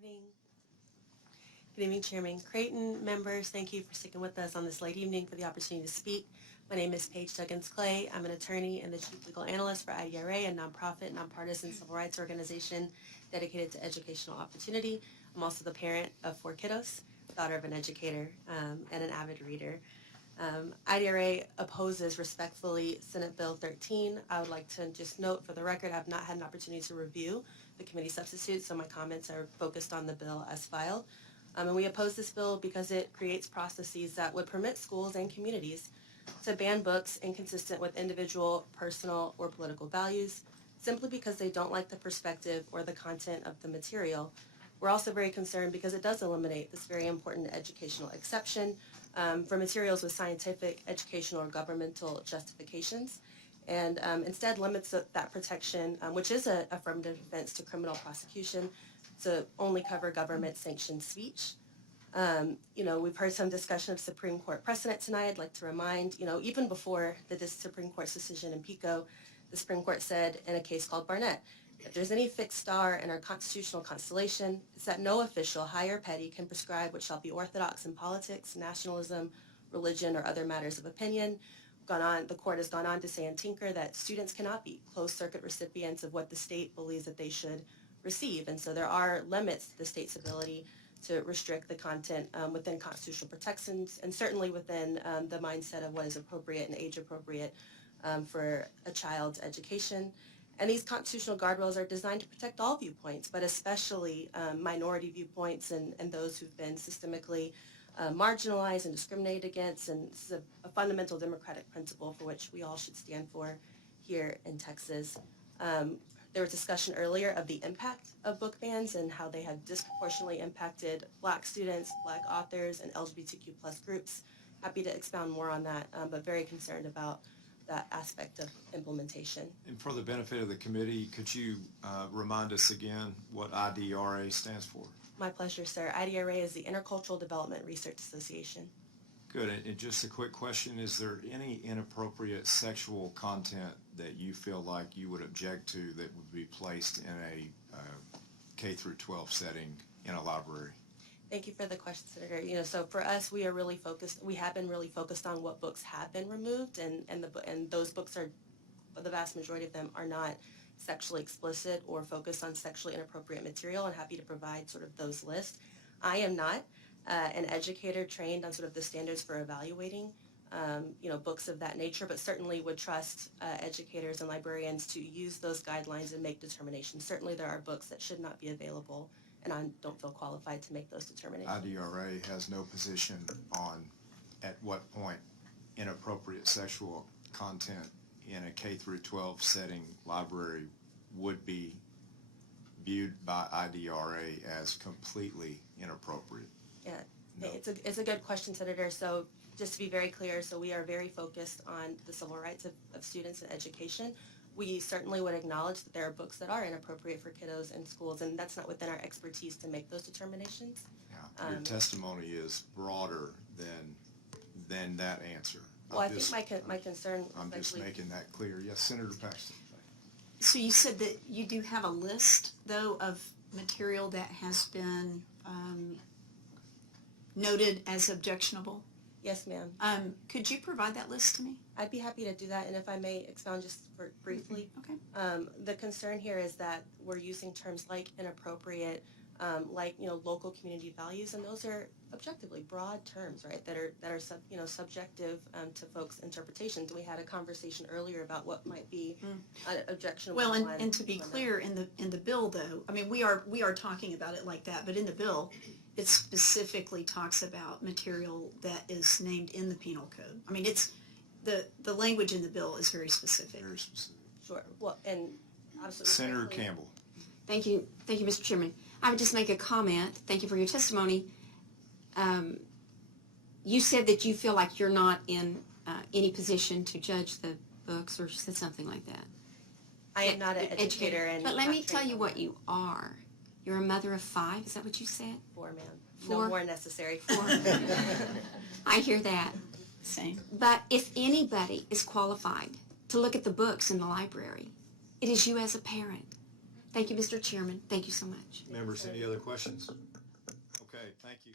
evening. Good evening, Chairman Creighton, members. Thank you for sticking with us on this late evening for the opportunity to speak. My name is Paige Duggins-Clay. I'm an attorney and the Chief Legal Analyst for IDRA, a nonprofit, nonpartisan civil rights organization dedicated to educational opportunity. I'm also the parent of 4 kiddos, daughter of an educator, and an avid reader. IDRA opposes respectfully Senate Bill 13. I would like to just note for the record, I have not had an opportunity to review the committee substitute, so my comments are focused on the bill as filed. And we oppose this bill because it creates processes that would permit schools and communities to ban books inconsistent with individual, personal, or political values, simply because they don't like the perspective or the content of the material. We're also very concerned because it does eliminate this very important educational exception for materials with scientific, educational, or governmental justifications, and instead limits that protection, which is an affirmative defense to criminal prosecution, to only cover government-sanctioned speech. We've heard some discussion of Supreme Court precedent tonight. I'd like to remind, even before the Supreme Court's decision in PICO, the Supreme Court said in a case called Barnett, if there's any fixed star in our constitutional constellation, it's that no official, high or petty, can prescribe what shall be orthodox in politics, nationalism, religion, or other matters of opinion. The court has gone on to say in Tinker that students cannot be closed-circuit recipients of what the state believes that they should receive. And so there are limits to the state's ability to restrict the content within constitutional protections, and certainly within the mindset of what is appropriate and age appropriate for a child's education. And these constitutional guardrails are designed to protect all viewpoints, but especially minority viewpoints and those who've been systemically marginalized and discriminated against. And this is a fundamental democratic principle for which we all should stand for here in Texas. There was discussion earlier of the impact of book bans and how they have disproportionately impacted Black students, Black authors, and LGBTQ plus groups. Happy to expound more on that, but very concerned about that aspect of implementation. And for the benefit of the committee, could you remind us again what IDRA stands for? My pleasure, sir. IDRA is the Intercultural Development Research Association. Good. And just a quick question, is there any inappropriate sexual content that you feel like you would object to that would be placed in a K through 12 setting in a library? Thank you for the question, Senator. So for us, we have been really focused on what books have been removed, and those books the vast majority of them are not sexually explicit or focused on sexually inappropriate material, and happy to provide sort of those lists. I am not an educator trained on sort of the standards for evaluating books of that nature, but certainly would trust educators and librarians to use those guidelines and make determinations. Certainly there are books that should not be available, and I don't feel qualified to make those determinations. IDRA has no position on at what point inappropriate sexual content in a K through 12 setting library would be viewed by IDRA as completely inappropriate. Yeah, No. it's a good question, Senator. So just to be very clear, so we are very focused on the civil rights of students and education. We certainly would acknowledge that there are books that are inappropriate for kiddos in schools, and that's not within our expertise to make those determinations. Yeah, your testimony is broader than that answer. Well, I think my concern. I'm just making that clear. Yes, Senator Paxton. So you said that you do have a list, though, of material that has been noted as objectionable? Yes, ma'am. Could you provide that list to me? I'd be happy to do that, and if I may expound just briefly. Okay. The concern here is that we're using terms like inappropriate, local community values, and those are objectively broad terms, right? That are subjective to folks' interpretations. We had a conversation earlier about what might be objectionable. Well, and to be clear, in the bill, though, I mean, we are talking about it like that, but in the bill, it specifically talks about material that is named in the penal code. I mean, it's the language in the bill is very specific. Very specific. Sure. Well, and absolutely. Senator Campbell. Thank you, Mr. Chairman. I would just make a comment. Thank you for your testimony. You said that you feel like you're not in any position to judge the books, or said something like that. I am not an educator, but let me tell you what you are. You're a mother of 5. Is that what you said? 4, ma'am. 4? No more necessary. 4. I hear that. Same. But if anybody is qualified to look at the books in the library, it is you as a parent. Thank you, Mr. Chairman. Thank you so much. Members, any other questions? Okay, thank you.